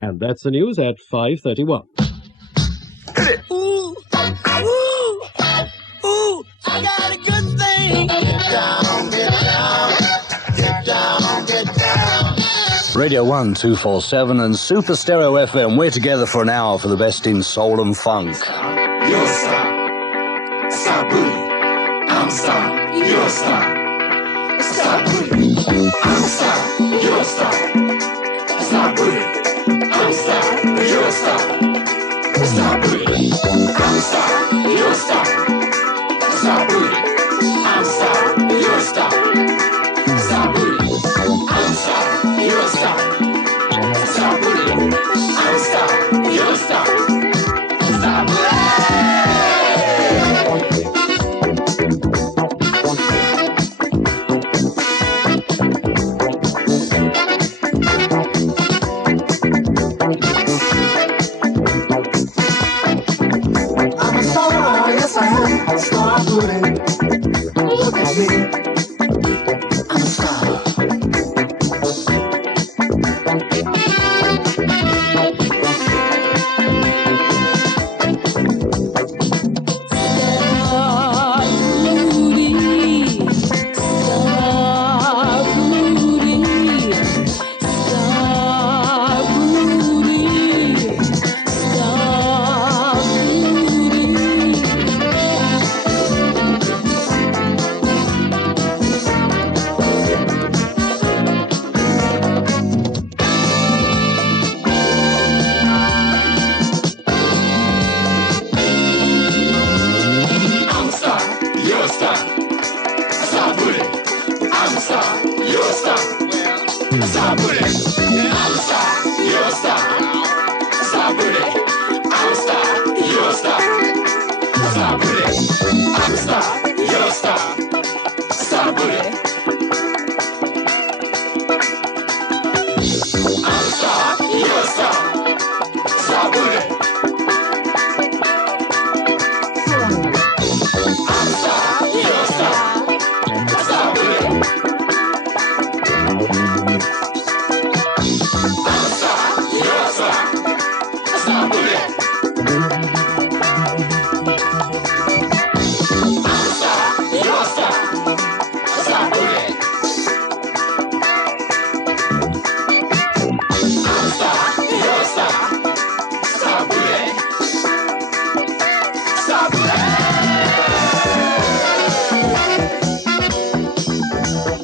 And that's the news at 5:31. Ooh, ooh, ooh, I got a good thing. Get down, get down, get down, get down. Radio 1, 247 and Super Stereo FM. We're together for an hour for the best in soul and funk. Your stop. Stop booty. I'm stop. Your stop. Stop booty. I'm stop. Your stop. Stop booty. I'm stop. Your stop. Stop booty. I'm stop. Your stop. Stop booty. I'm stop. Your stop. Stop booty. I'm stop. Your stop. Stop booty. I'm stop. Your stop. Stop booty. Stop booty. Look at me. I'm a star.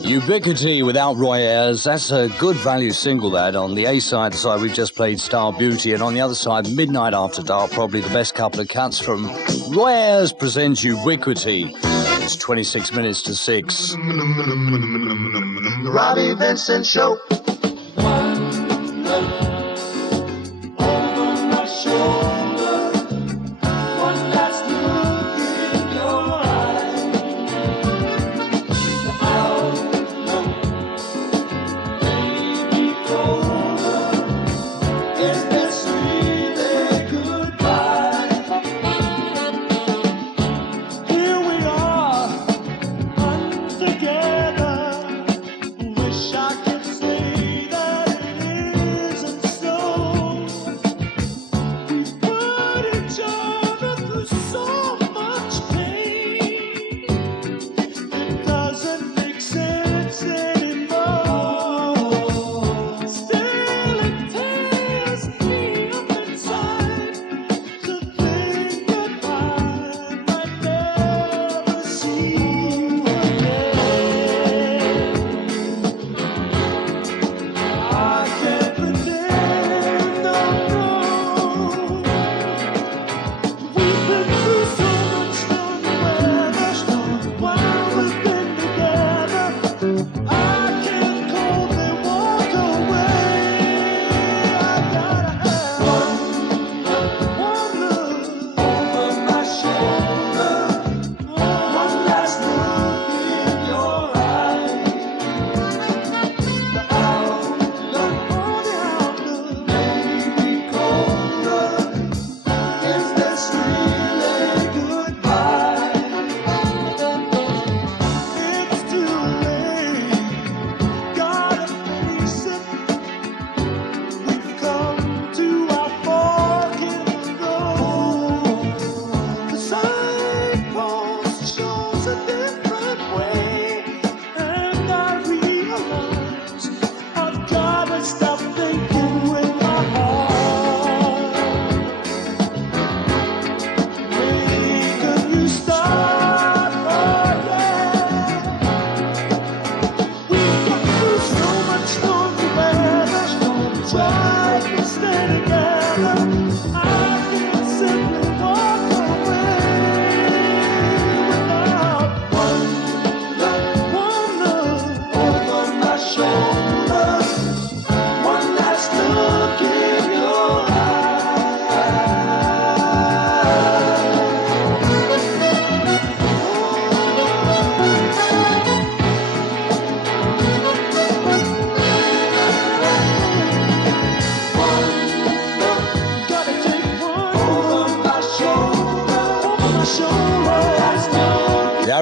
Ubiquity without Roy Ayers. That's a good value single, that. On the A-side we've just played Star Beauty, and on the other side, Midnight After Dark, probably the best couple of cuts from Roy Ayers presents Ubiquity. It's 26 minutes to 6. The Robbie Vincent Show. Together, wish I could say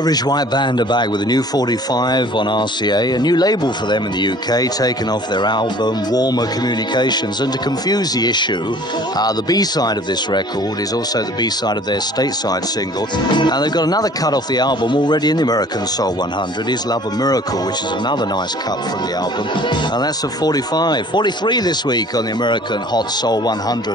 Average White Band are back with a new 45 on RCA, a new label for them in the UK, taking off their album Warmer Communications. And to confuse the issue, the B-side of this record is also the B-side of their stateside single. And they've got another cut off the album already in the American Soul 100, Is Love a Miracle, which is another nice cut from the album. And that's a 45. 43 this week on the American Hot Soul 100.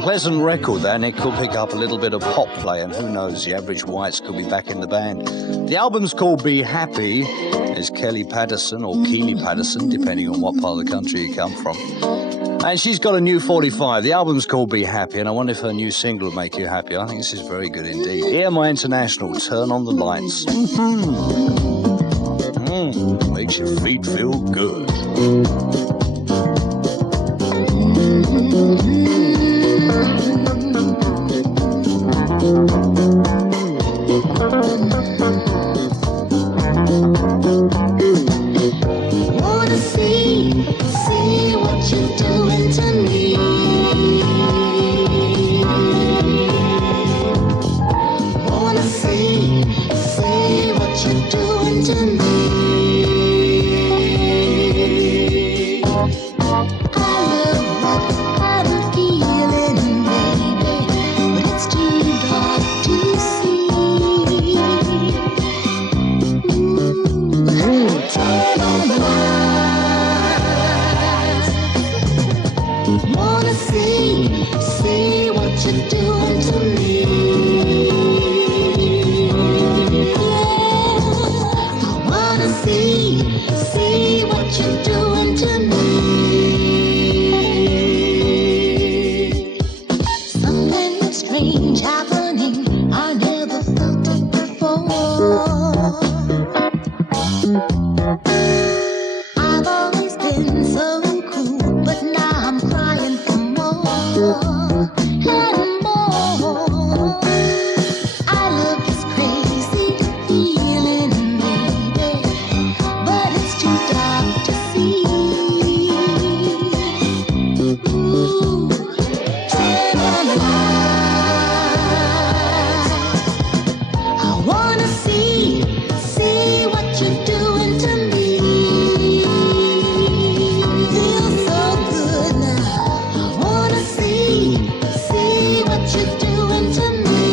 Pleasant record, and it could pick up a little bit of pop play, and who knows, the Average Whites could be back in the band. The album's called Be Happy. It's Kelly Patterson, or Keely Patterson, depending on what part of the country you come from. And she's got a new 45. The album's called Be Happy, and I wonder if her new single will make you happy. I think this is very good indeed. EMI International, Turn on the Lights. Makes your feet feel good. Wanna see what you're doing to me. Wanna see what you're doing to me. I love what I'm feeling, baby, but it's too dark to see. Turn on the lights. Wanna see what you're doing to me. Yeah, I wanna see what you're doing to me. Something strange happening. I never felt it before. I've always been so cool, but now I'm crying for more and more. I love this crazy feeling, baby, but it's too dark to see. Ooh, turn on the lights. I wanna see what you're doing to me. Feels so good now. I wanna see what you're doing to me.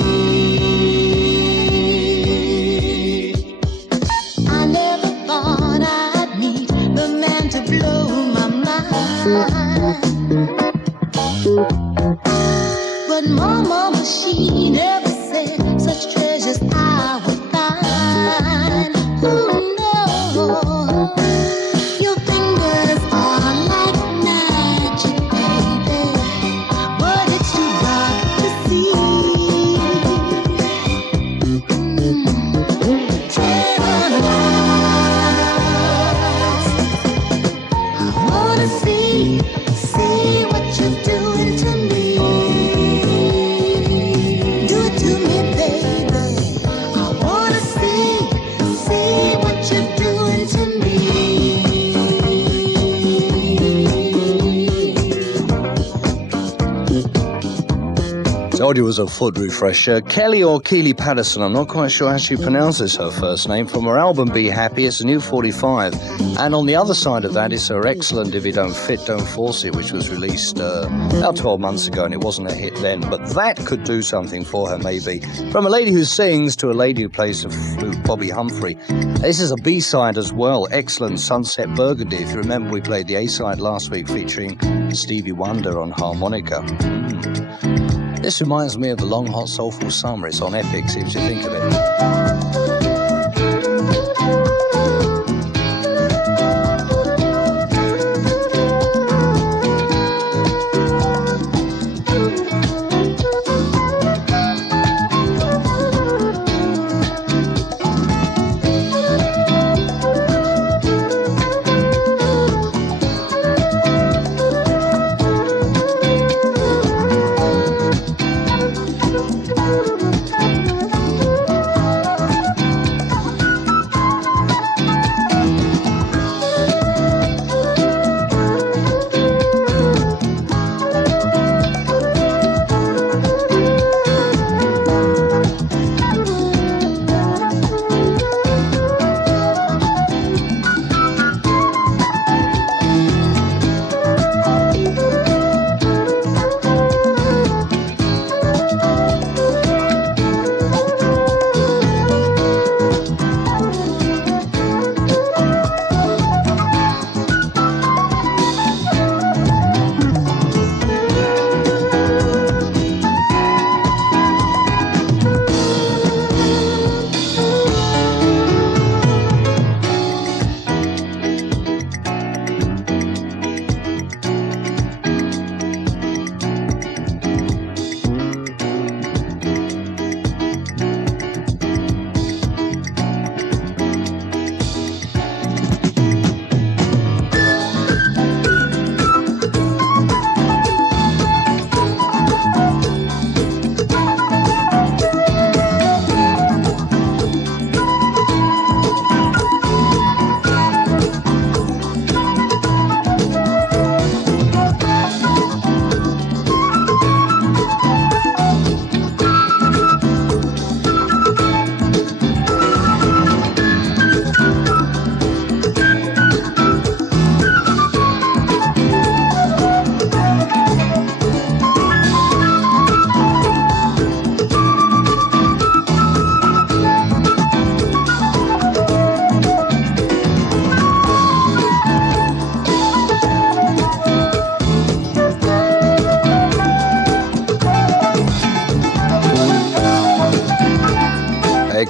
I never thought I'd meet the man to blow my mind. But my mama, she never said such treasures I would find. Oh no, your fingers are like magic, baby, but it's too dark to see. Turn on the lights. I wanna see what you're doing to me. Do it to me, baby. I wanna see what you're doing to me. Told you it was a foot refresher. Kelly or Keely Patterson, I'm not quite sure how she pronounces her first name. From her album Be Happy, it's a new 45. And on the other side of that is her excellent If You Don't Fit, Don't Force It, which was released about 12 months ago, and it wasn't a hit then. But that could do something for her, maybe. From a lady who sings to a lady who plays the flute, Bobby Humphrey. This is a B-side as well. Excellent, Sunset Burgundy. If you remember, we played the A-side last week featuring Stevie Wonder on harmonica. This reminds me of a long, hot, soulful summer. It's on Epic, see what you think of it.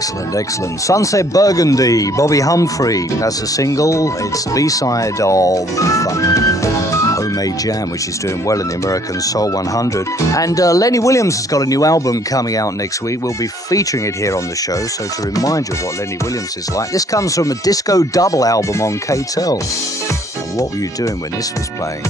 Excellent, excellent. Sunset Burgundy, Bobby Humphrey. That's a single. It's the B-side of Homemade Jam, which is doing well in the American Soul 100. And Lenny Williams has got a new album coming out next week. We'll be featuring it here on the show. So to remind you of what Lenny Williams is like, this comes from a disco double album on K-Tel. And what were you doing when this was playing?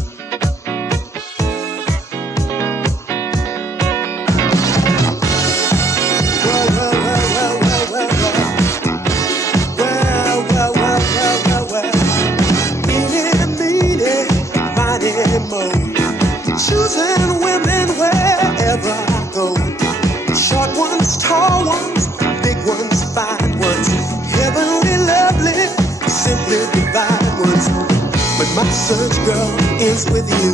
Choosing women wherever I go. Short ones, tall ones, big ones, fine ones, heavenly, lovely, simply divine ones. But my search, girl, ends with you.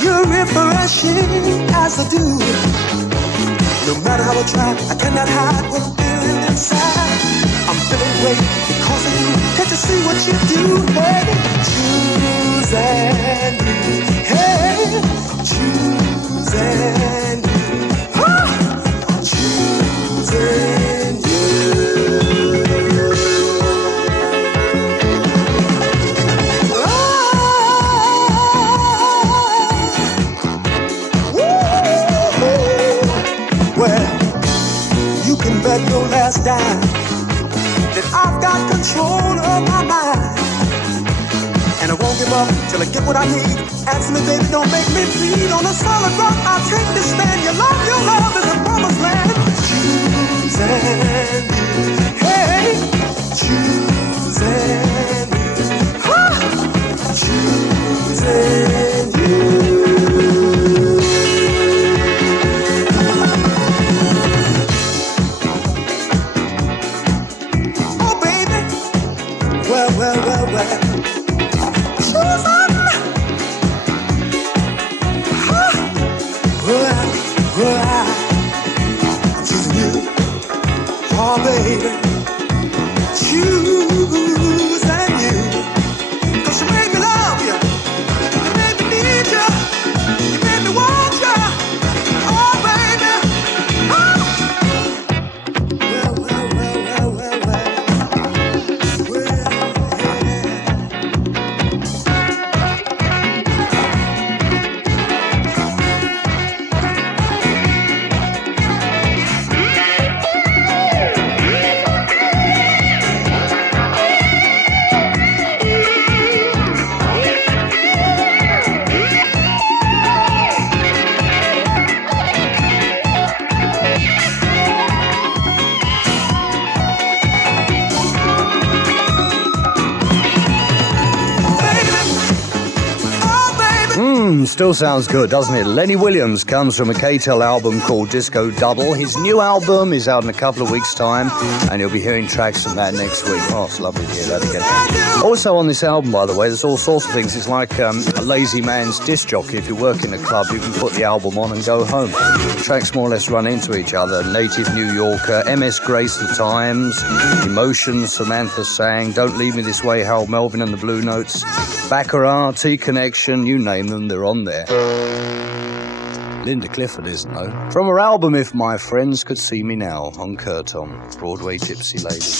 You're refreshing as I do. No matter how I try, I cannot hide what I'm feeling inside. I'm feeling great because of you. Can't you see what you do? Hey, choosing you. Hey, choosing you. Choosing you. Well, you can bet your last dime that I've got control of my mind. And I won't give up till I get what I need. Answer me, baby, don't make me bleed. On a solid rock, I'll take this stand. Your love is a promised land. Choosing you. Hey, choosing you. Choosing you. Oh, baby, choosing you. 'Cause you made me love you. You made me need you. You made me want you. Oh, baby. Oh. Still sounds good, doesn't it? Lenny Williams comes from a K-Tel album called Disco Double. His new album is out in a couple of weeks' time, and you'll be hearing tracks from that next week. Oh, it's lovely to hear that again. Also on this album, by the way, there's all sorts of things. It's like a lazy man's disc jockey. If you work in a club, you can put the album on and go home. Tracks more or less run into each other. Native New Yorker, MS Grace The Times, Emotions, Samantha Sang, Don't Leave Me This Way, Harold Melvin and the Blue Notes, Baccarat, T-Connection, you name them, they're on there. Linda Clifford isn't, though. From her album If My Friends Could See Me Now on Curton, Broadway Gypsy Lady.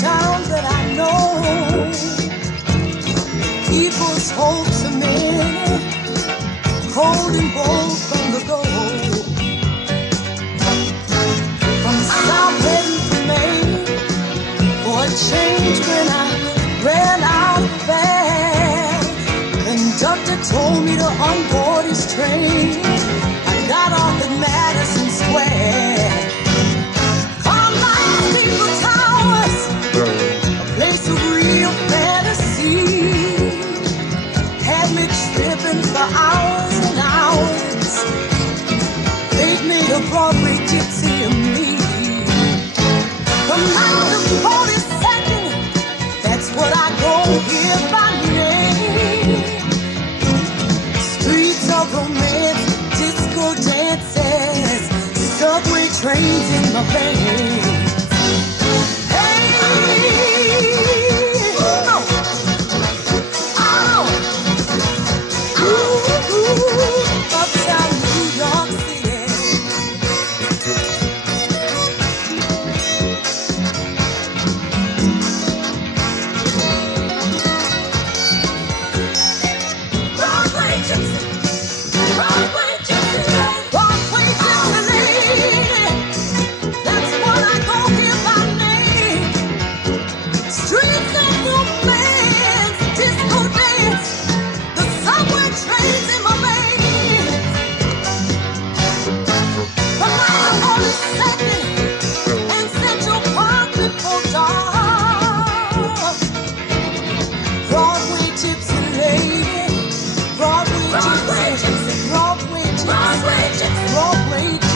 Town that I know, people's hopes are many, holding both from the goal. From the south heading to Maine, for a change when I ran out of fare. Conductor told me to unboard his train. I got off at Madison Square. Come on, people, towers. Place of real fantasy had me tripping for hours and hours. my veins. Hey, uptown New York City. Broadway gypsy, Broadway gypsy lady. That's what I go here by name. Streets of romance, disco dance, the subway trains in my veins. From my only second and Central Park before dark. Broadway gypsy lady, Broadway gypsy, Broadway gypsy, Broadway gypsy, Broadway gypsy.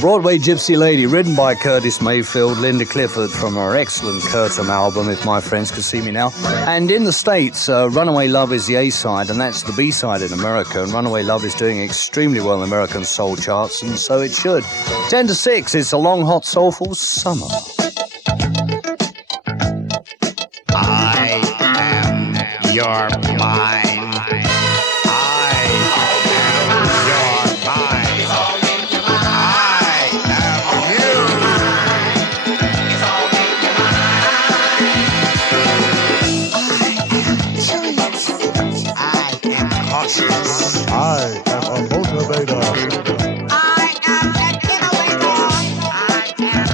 Broadway Gypsy Lady, written by Curtis Mayfield, Linda Clifford from her excellent Curtum album, If My Friends Could See Me Now. And in the States, Runaway Love is the A-side, and that's the B-side in America. And Runaway Love is doing extremely well in American soul charts, and so it should. 10 to 6, it's a long, hot, soulful summer. I am your mind. I am a motivator. I am an innovator. I am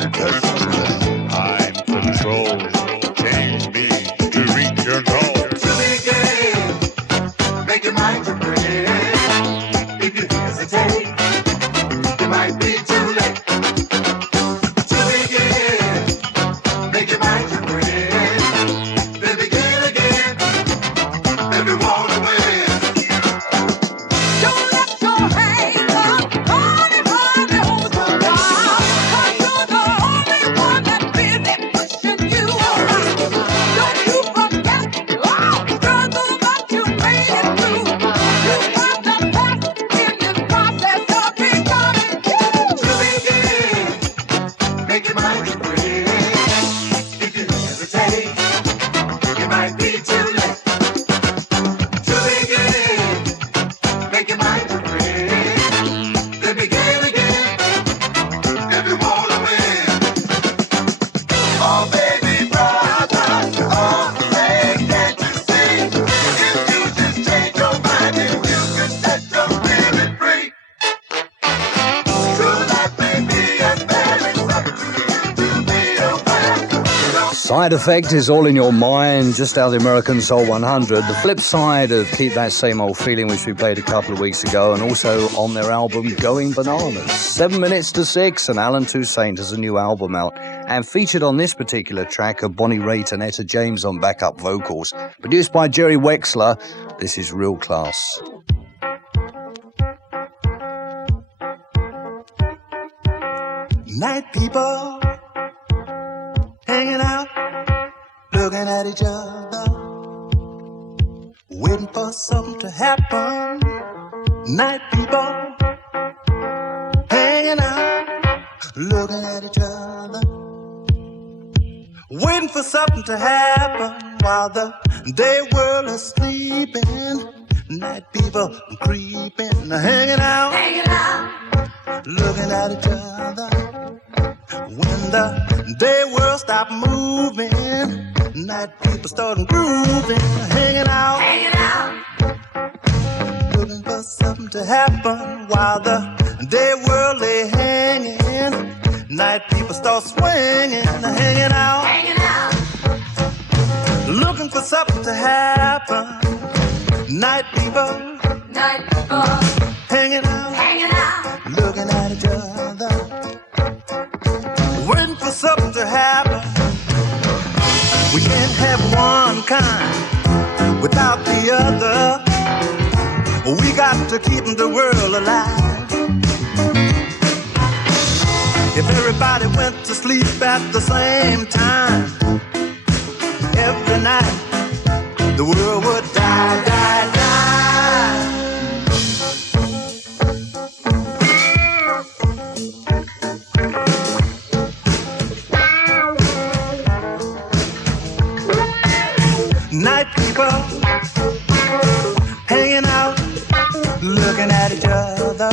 intentional. I'm control. Change me to reach your goal. To begin, make your mind to free. If you hesitate, it might be too late. To begin, make your mind to free. Then begin again. If you want to win. Don't let your hands up, honey, honey, hold your ground. 'Cause you're the only one that's busy pushing you around. Don't you forget, struggle, but you made it through. You got the best in this process of becoming you. To begin, make your mind to free. If you hesitate, it might be too late. To begin, make your mind to free. Then begin again. If you want to win. Oh, baby brother, oh, say, can't you see? If you just change your mind, then you can set your spirit free. True life may be as bad as up to you to be aware. Side Effect is all in your mind, just out the American Soul 100. The flip side of Keep That Same Old Feeling, which we played a couple of weeks ago, and also on their album Going Bananas. 7 minutes to 6, and Alan Toussaint has a new album out. And featured on this particular track are Bonnie Raitt and Etta James on backup vocals. Produced by Jerry Wexler, this is Real Class. Night people hanging out, looking at each other, waiting for something to happen. Night people hanging out, looking at each other, waiting for something to happen while the day world is sleeping. Night people creeping, hanging out, looking at each other. When the day world stop moving, night people start grooving, hanging out, looking for something to happen while the day world lay hanging. Night people start swinging, hanging out, looking for something to happen. Night people hanging out, looking at each other, waiting for something to happen. We can't have one kind without the other. We got to keep the world alive. If everybody went to sleep at the same time, every night, the world would die, die, die. Night people hanging out, looking at each other,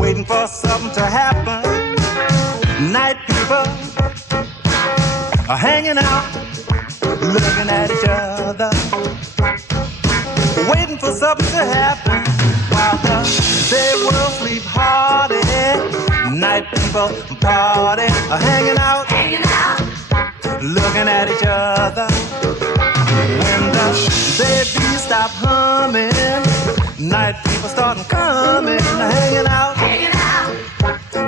waiting for something to happen. Night people are hanging out, looking at each other, waiting for something to happen. While the day world sleep hardy, night people party are hanging out, looking at each other. When the babies stop humming, night people start coming, hanging out,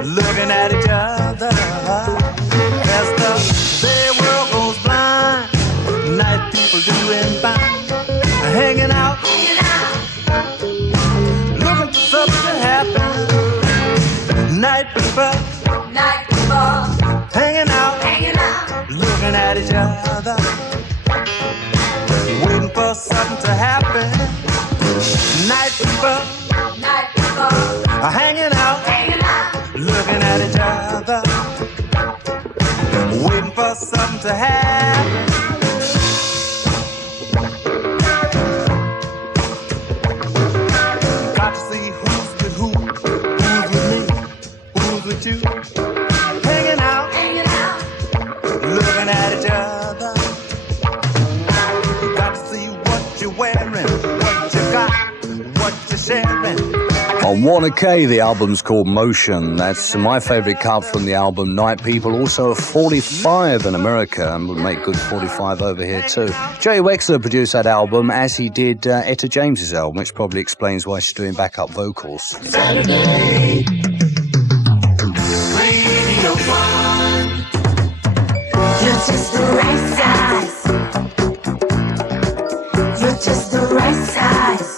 looking at each other. As the day world goes blind, night people doing fine, hanging out, looking for something to happen. Night people hanging out, looking at each other, waiting for something to happen. Night people are hanging out, looking at each other, waiting for something to happen. Got to see who's with who, who's with me, who's with you. Hanging out, looking at each other. Got to see what you're wearing, what you got, what you're sharing. On Warner K, the album's called Motion. That's my favourite cut from the album Night People. Also a 45 in America, and would make good 45 over here too. Joey Wexler produced that album, as he did Etta James's album, which probably explains why she's doing backup vocals. Saturday, Radio 1. You're just the right size. You're just the right size.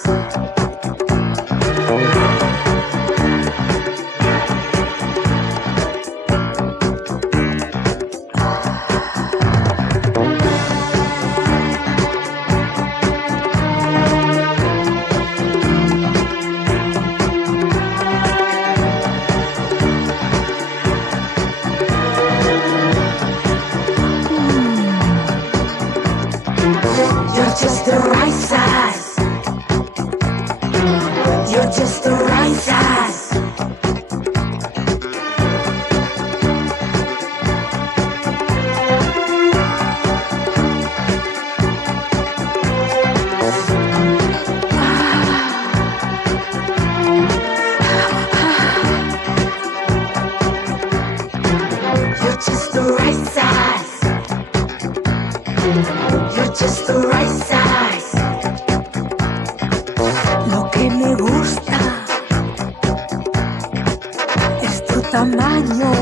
You're just the right size. You're just the right size. You're just the right size. You're just the right size. Lo que me gusta es tu tamaño.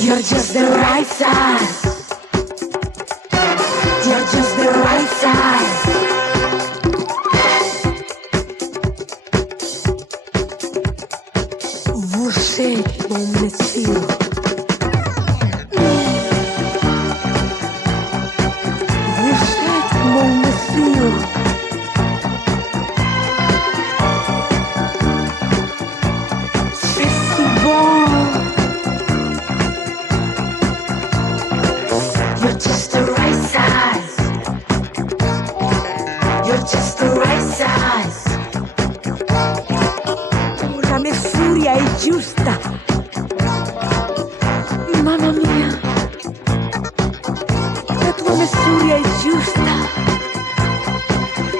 You're just the right size. You're just the right size. Você, mon monsieur. Você, mon monsieur. C'est si bon. You're just the right size. giusta. Mamma mia, la tua mesura è giusta.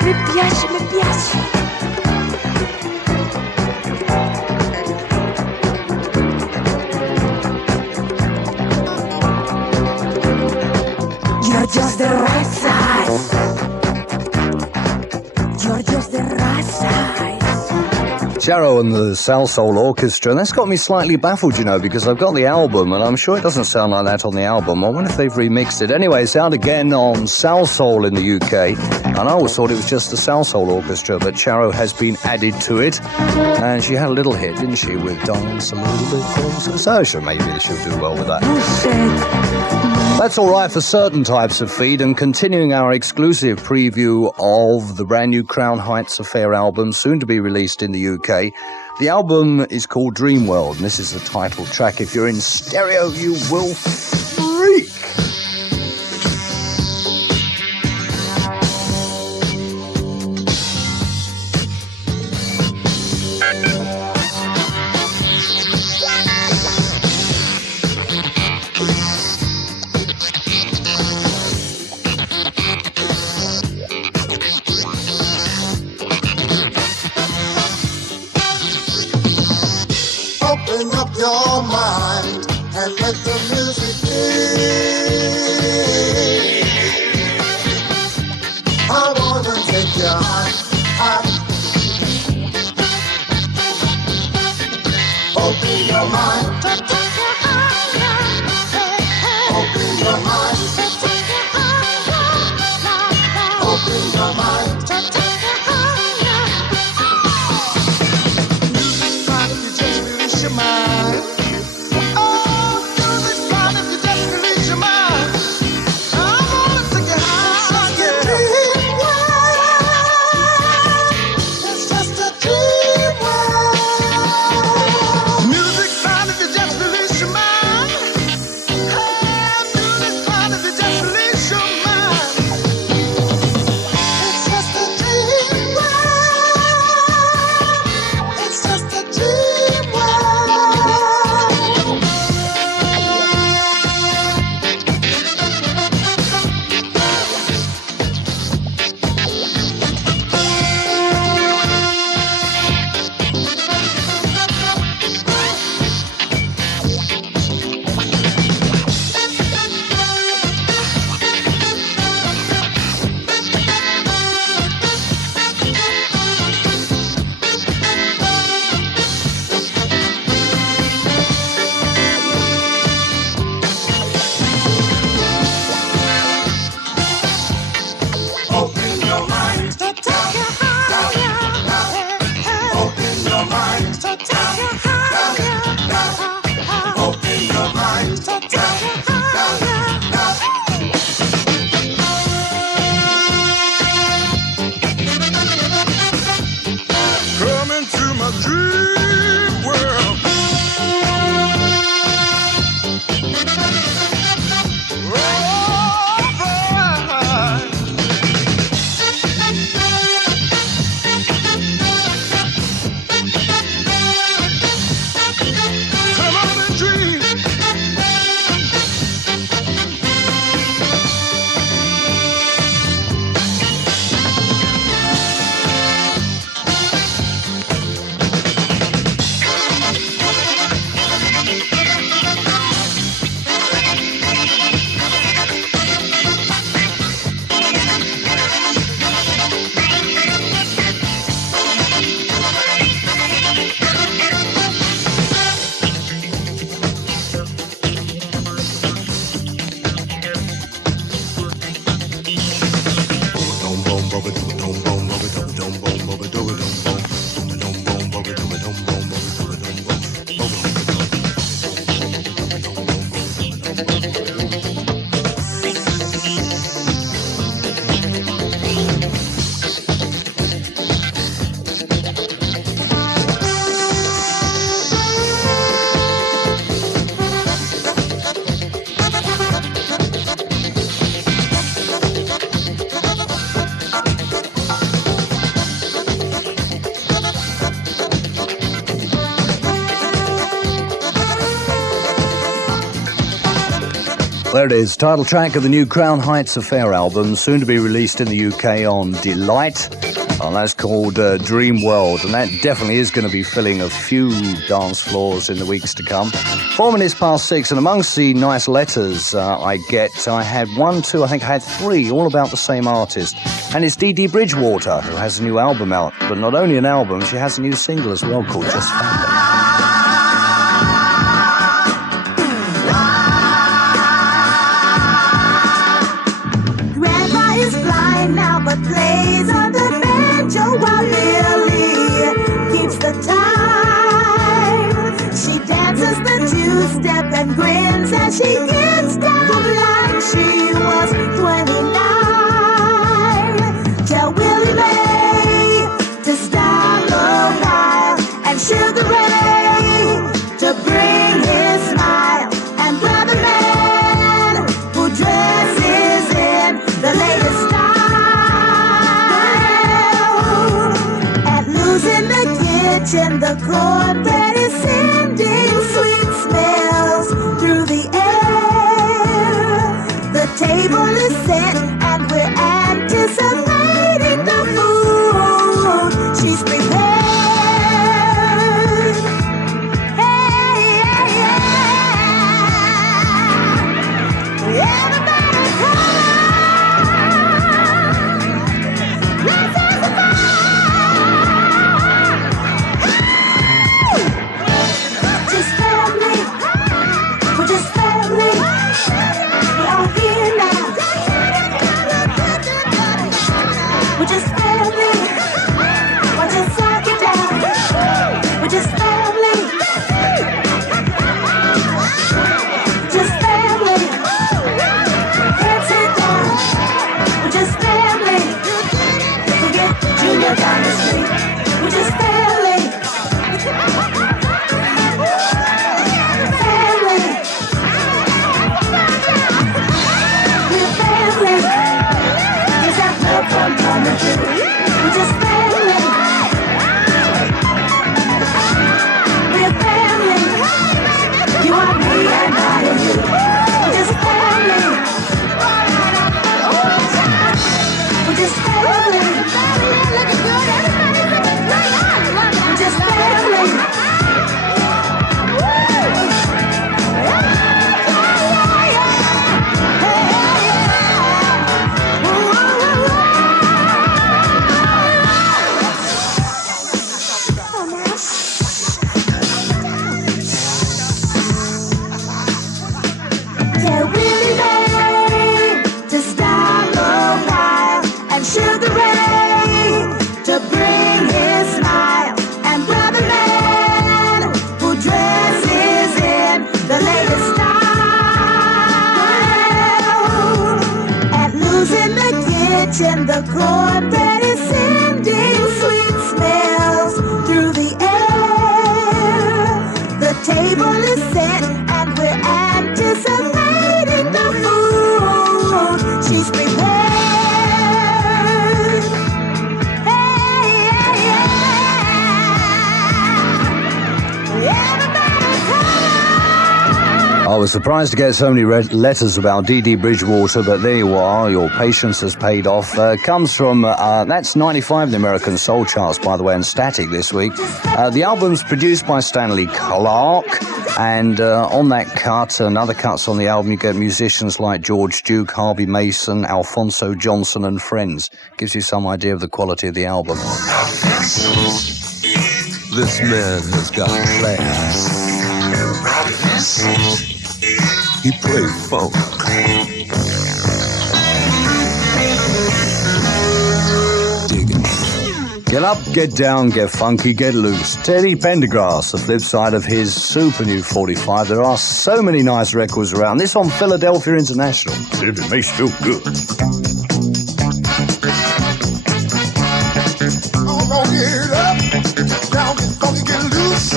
Mi piace, mi piace. You're just the right size. You're just the right size. Jaro and the Sal Soul Orchestra, and that's got me slightly baffled, you know, because I've got the album, and I'm sure it doesn't sound like that on the album. I wonder if they've remixed it. Anyway, it's out again on Sal Soul in the UK, and I always thought it was just the Sal Soul Orchestra, but Jaro has been added to it, and she had a little hit, didn't she, with Dance a Little Bit, so sure, maybe she'll do well with that. That's all right for certain types of feed, and continuing our exclusive preview of the brand new Crown Heights Affair album, soon to be released in the UK. The album is called Dream World, and this is the title track. If you're in stereo, you will freak. Open up your mind and let the music be. I wanna take you high. Open your mind. Open your mind. Open your mind. Music's fine if you just release your mind. Oh, music's fine if you just release your mind. I wanna take you high, yeah. It's just a dream world. Music's fine if you just release your mind. Hey, music's fine if you just release your mind. It's just a dream world. It's just a dream world. Open your mind. Open your mind. Open your mind. Come into my dream world. Alright. Come on and dream. There it is, title track of the new Crown Heights Affair album, soon to be released in the UK on Delight. And that's called Dream World, and that definitely is going to be filling a few dance floors in the weeks to come. 4 minutes past 6, and amongst the nice letters I had 1, 2, I think I had 3, all about the same artist. And it's Dee Dee Bridgewater, who has a new album out. But not only an album, she has a new single as well called Just Found It. Now but plays on the banjo while Lily keeps the time. She dances the two-step and grins as she gets down like she was 29. Tell Willie Mae to stop a while and Sugar Ray to bring his smile, and Brother Man who dresses in the latest style. In the cornbread is sending sweet smells through the air. The table is set and we're anticipating the food she's prepared. Hey, yeah, yeah. Everybody come on. Let's have some fun. In the cornbread is sending sweet smells through the air. The table is set and we're anticipating the food she's prepared. Hey, yeah, yeah. Everybody come on. I was surprised to get so many letters about Dee Dee Bridgewater, but there you are. Your patience has paid off. Comes from, that's 95 in the American Soul charts, by the way, and Static this week. The album's produced by Stanley Clarke, and on that cut and other cuts on the album, you get musicians like George Duke, Harvey Mason, Alphonso Johnson, and friends. Gives you some idea of the quality of the album. This man has got class. Robbie Vincent. He played funk. Dig it. Get up, get down, get funky, get loose. Teddy Pendergrass, the flip side of his super new 45. There are so many nice records around. This on Philadelphia International. It makes you feel good. Come on, get up, down, get funky, get loose.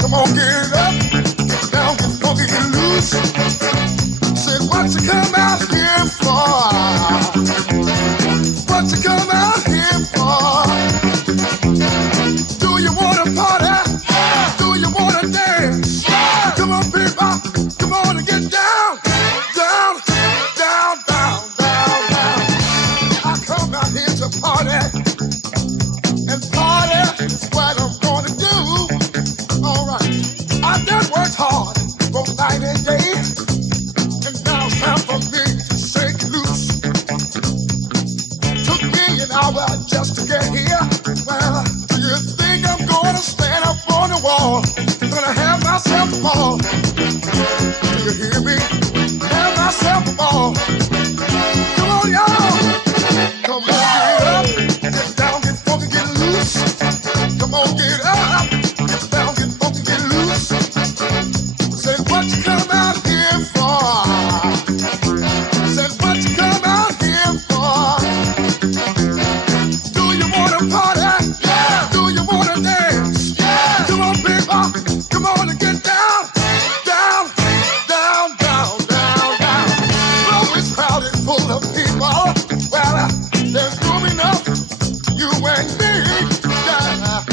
Come on, get up, down, get funky, get loose. Say, what you come out here for? What you come out here for? Do you wanna party? Do you wanna dance? Come on, people, come on and get down, down. ball. Gonna have myself a ball. Do you hear me? Have myself a ball. Come on, y'all. Come on, get up. Get down, get funky, get loose. Come on, get up. Get down, get funky, get loose. Say what you come out here for. Say what you come out here for. Do you wanna party? Yeah. Do you wanna dance? Yeah. Come on, people. Come on and get down. Down, down, down, down, down. Floor is crowded full of people. Well, there's room enough, you and me. Yeah.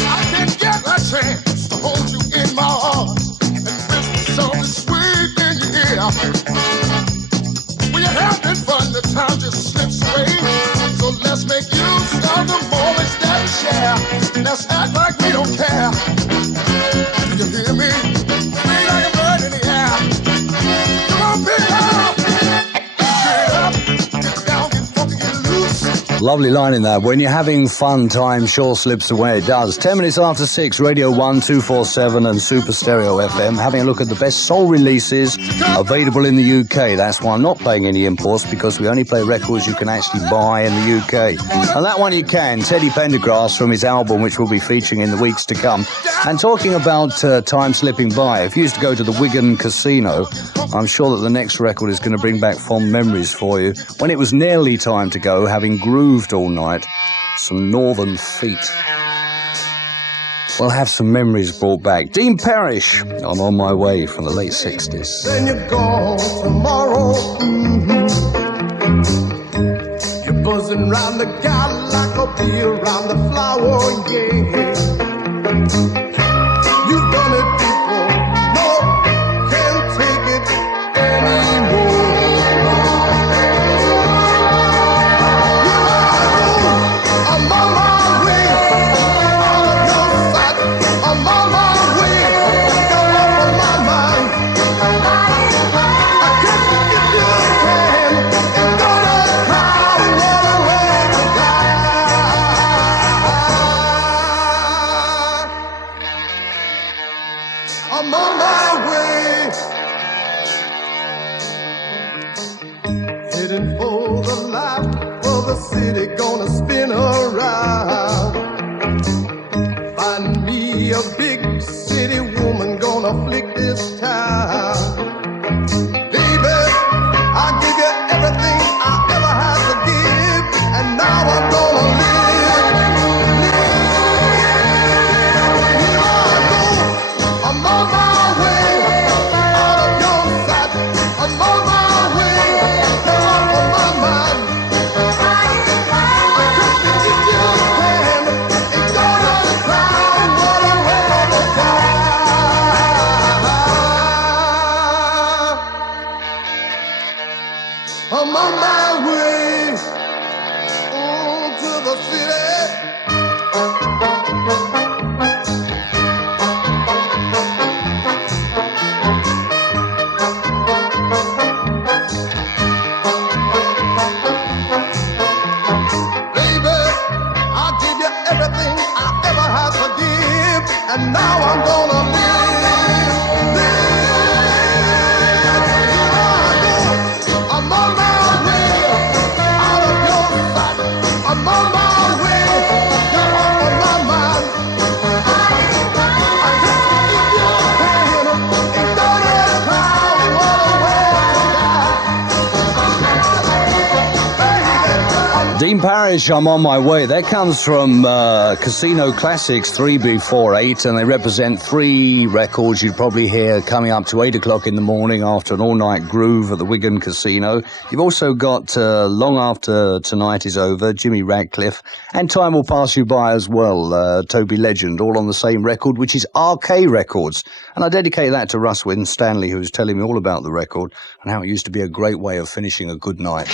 I can get a chance to hold you in my arms and whisper something sweet in your ear. When you're having fun, the time just slips away. So let's make use of the moments that we share. Let's act like we don't care. You hear me? Free like a bird in the air. Come on, people! Get up, get down, get funky, get loose. Lovely line in that. When you're having fun, time sure slips away. It does. 10 minutes after 6, Radio 1, 247 and Super Stereo FM. Having a look at the best soul releases available in the UK. That's why I'm not playing any imports, because we only play records you can actually buy in the UK. And that one you can. Teddy Pendergrass from his album, which we'll be featuring in the weeks to come. And talking about time slipping by, if you used to go to the Wigan Casino, I'm sure that the next record is going to bring back fond memories for you. When it was nearly time to go, having grooved all night, some Northern Feet. We'll have some memories brought back. Dean Parrish, I'm on my way, from the late 60s. Then you're gone tomorrow. You're buzzing round the gal like a bee around the flower, yeah. You've done it before, no, can't take it anymore. I'm on my way, out of your sight. I'm on my way, got off of my mind. I guess if you can, and gonna cry, what a way to die. I'm on my way, heading for the life of the city, gonna spin around. Find me a big city woman, gonna flick this town. Baby, I'll give you everything I ever had to give, and now I'm gonna live. Here I go, I'm on my way, out of your sight. I'm on my way, get off of my mind. I just think if you can, ain't gonna cry, what a way to die. I'm on my way to the city. Baby, I'll give you everything I ever had to give, and now I'm gonna live. I'm on my way, out of your sight. I'm on my way, get off of my mind. I guess if you can, ain't gonna cry, what a way to die. Dean Parrish, I'm on my way. That comes from Casino Classics 3B48, and they represent 3 records you'd probably hear coming up to 8 o'clock in the morning after an all-night groove at the Wigan Casino. You've also got Long After Tonight Is Over, Jimmy Radcliffe, and Time Will Pass You By as well, Toby Legend, all on the same record, which is RK Records. And I dedicate that to Russ Winstanley, who was telling me all about the record and how it used to be a great way of finishing a good night.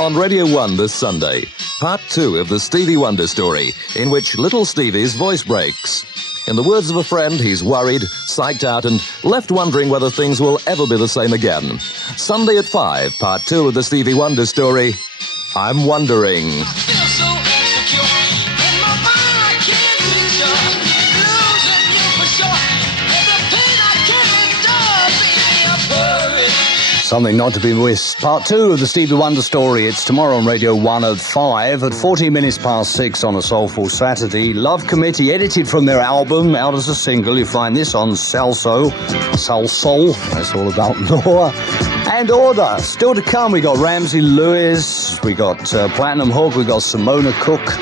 On Radio 1 this Sunday, part 2 of the Stevie Wonder story, in which little Stevie's voice breaks. In the words of a friend, he's worried, psyched out, and left wondering whether things will ever be the same again. Sunday at 5, part 2 of the Stevie Wonder story, I'm Wondering. I feel so insecure in my mind. Something not to be missed. Part 2 of the Stevie Wonder story. It's tomorrow on Radio 1 at 5 at 14 minutes past 6 on a Soulful Saturday. Love Committee, edited from their album, out as a single. You find this on Salsoul. That's all about law and order. Still to come, we got Ramsey Lewis, we got Platinum Hook, we got Simona Cook.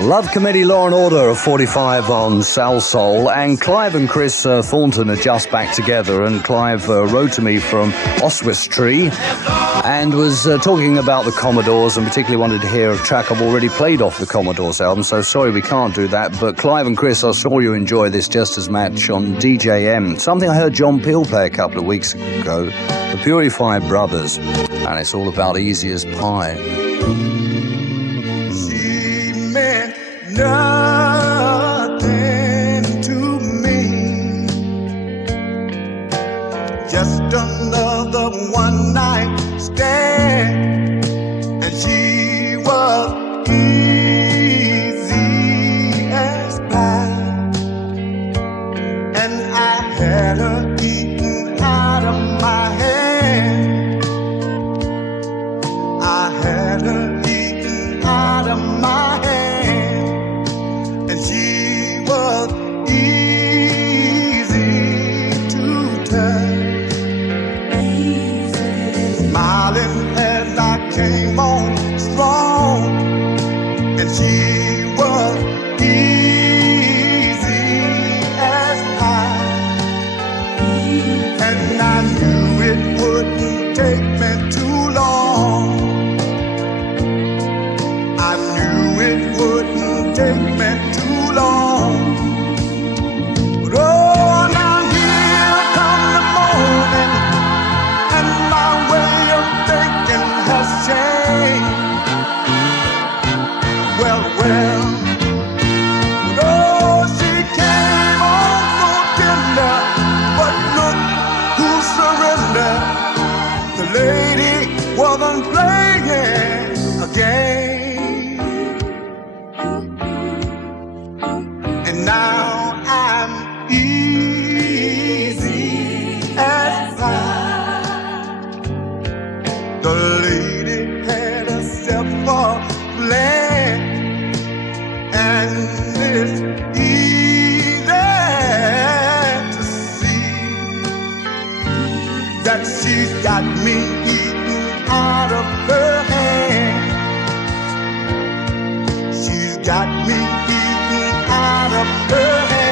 Love Committee, Law and Order of 45 on Salsoul, and Clive and Chris Thornton are just back together, and Clive wrote to me from Oswestry and was talking about the Commodores, and particularly wanted to hear a track I've already played off the Commodores album, so sorry we can't do that, but Clive and Chris, I saw you enjoy this just as much on DJM. Something I heard John Peel play a couple of weeks ago, the Purified Brothers, and it's all about Easy as Pie. Nothing to me, just another one night stand, and she was easy as pie, and I had her eating out of my hand. I had her eating out of my hand. She was easy to touch, smiling as I came on strong, and she was easy as pie, and I knew it wouldn't take me too long. I knew it wouldn't take me too long. But oh, now here come the morning, and my way of thinking has changed. Well, but oh, she came on so tender, but look who surrendered. The lady wasn't playing a game. Now I'm easy as pie. The lady had herself a plan, and this me eating out of her hand. She's got me eating out of her hand.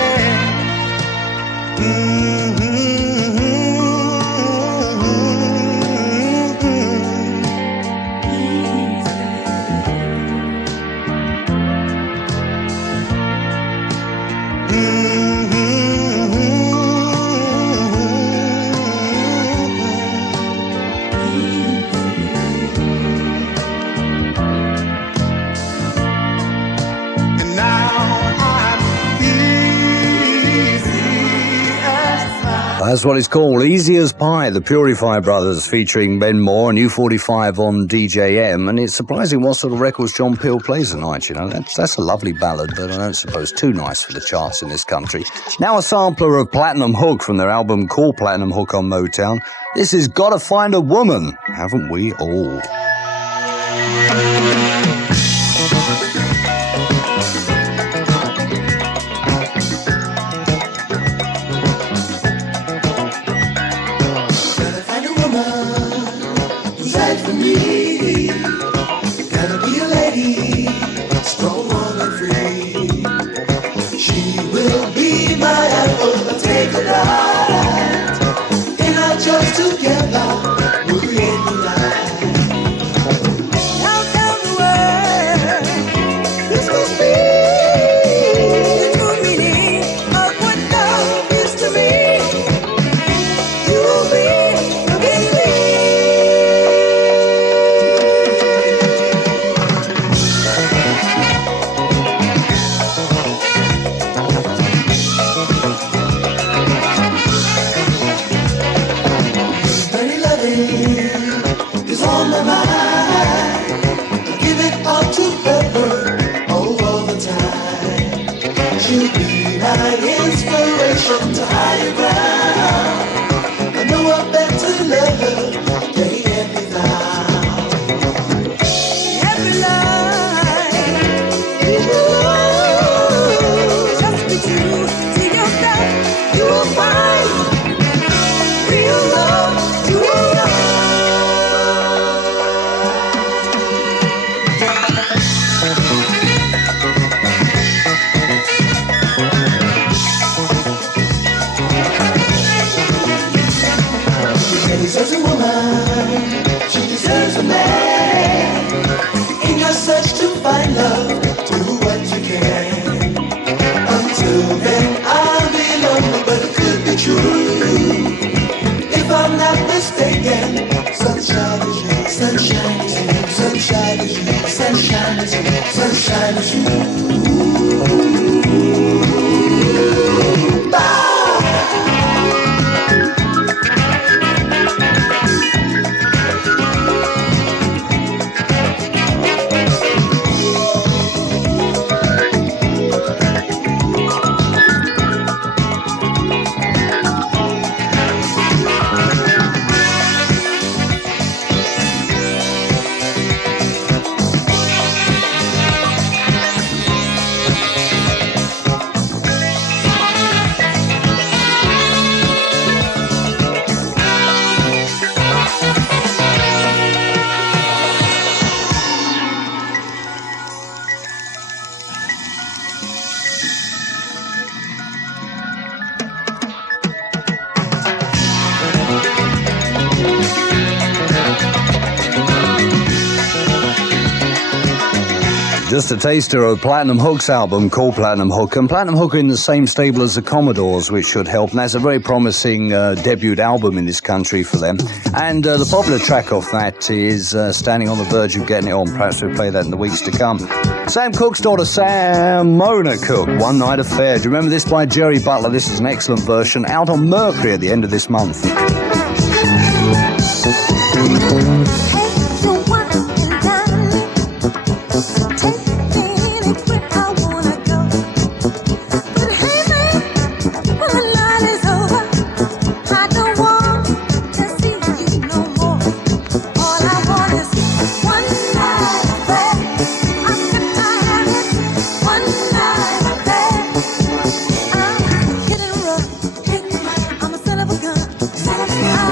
That's what it's called, Easy as Pie, the Purify Brothers featuring Ben Moore and U45 on DJM. And it's surprising what sort of records John Peel plays at night, you know. That's a lovely ballad, but I don't suppose too nice for the charts in this country. Now a sampler of Platinum Hook from their album called Platinum Hook on Motown. This is Gotta Find a Woman, haven't we all? For me, gotta be a lady, strong, warm and free. She will be my apple, I'll take a ride. In our choice together, we'll create the light. Now tell the world, this must be the true meaning of what love is to me. You'll be with me. Is on my mind. I give it all to her all the time. She'll be my inspiration to higher ground. I know I better love her day every night. Every line, just be true to yourself. You will find real love. You will She deserves a woman, she deserves a man. In your search to find love, do what you can. Until then I'll be lonely, but it could be true. If I'm not mistaken, sunshine is you, sunshine is you, sunshine is you, sunshine is you, sunshine is you. Bye. Just a taster of Platinum Hook's album called Platinum Hook, and Platinum Hook are in the same stable as the Commodores, which should help, and that's a very promising debut album in this country for them. And the popular track off that is Standing on the Verge of Getting It On. Perhaps we'll play that in the weeks to come. Sam Cooke's daughter, Mona Cooke, One Night Affair. Do you remember this by Jerry Butler? This is an excellent version, out on Mercury at the end of this month. I'm a son of a gun.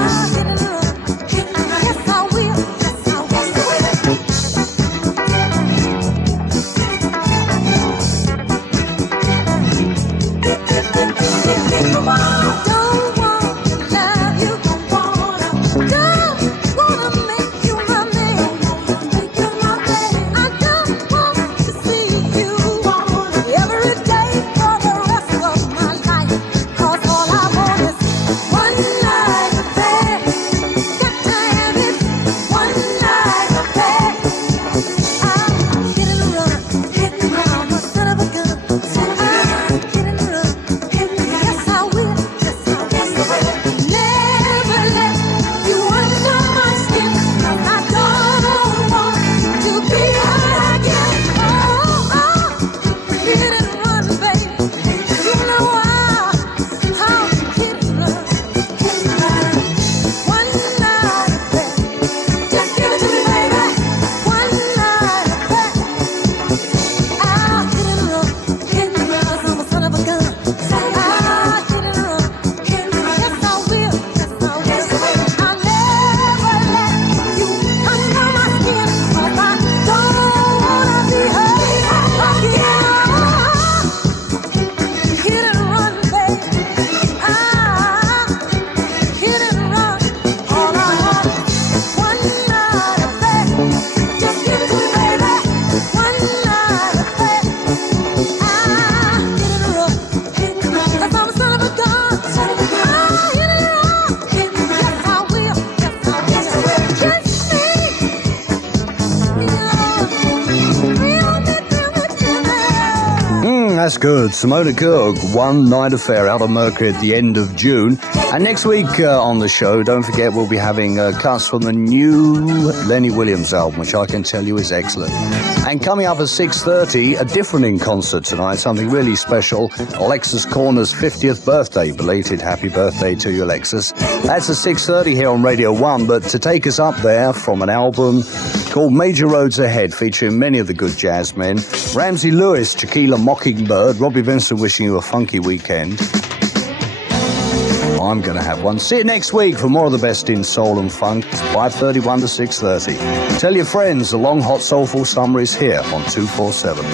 That's good. Simona Kirk, One Night Affair, out of Mercury at the end of June. And next week on the show, don't forget, we'll be having cuts from the new Lenny Williams album, which I can tell you is excellent. And coming up at 6:30, a different in concert tonight, something really special. Alexis Corner's 50th birthday. Belated happy birthday to you, Alexis. That's at 6:30 here on Radio 1. But to take us up there from an album called Major Roads Ahead, featuring many of the good jazz men, Ramsey Lewis, Tequila Mockingbird, Robbie Vincent wishing you a funky weekend. I'm going to have one. See you next week for more of the best in soul and funk. It's 5:31 to 6:30. Tell your friends the long, hot, soulful summer is here on 247.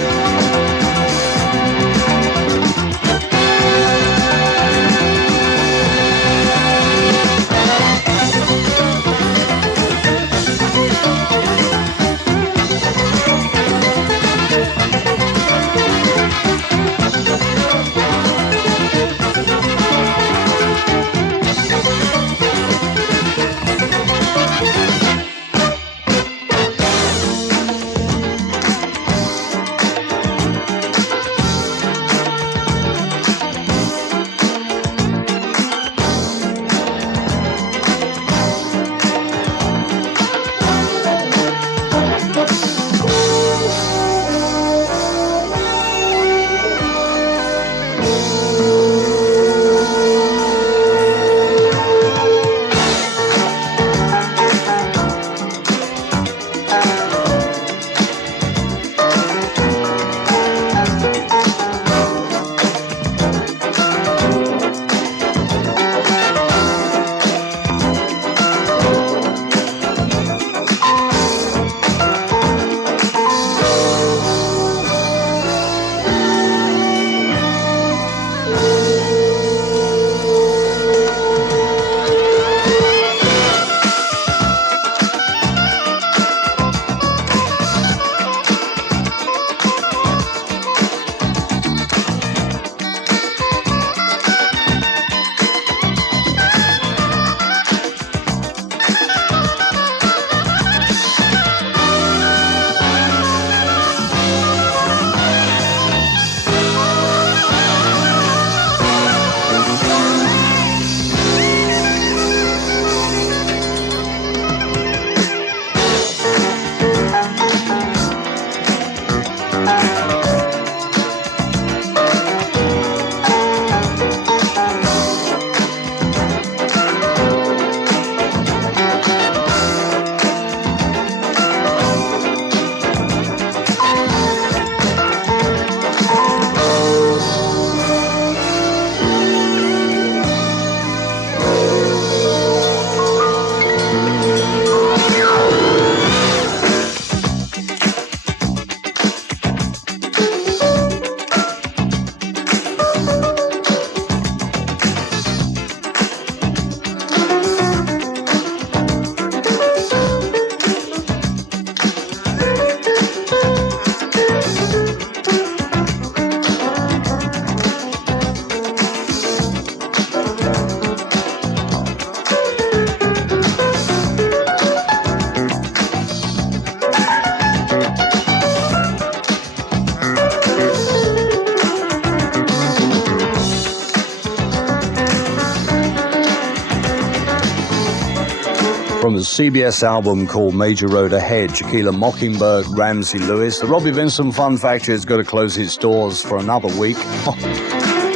From the CBS album called Major Road Ahead, Tequila Mockingbird, Ramsey Lewis. The Robbie Vincent Fun Factory has got to close its doors for another week. Oh,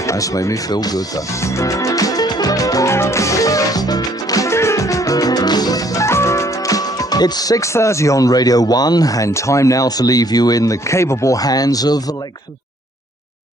that's made me feel good, though. It's 6:30 on Radio 1, and time now to leave you in the capable hands of Alexis.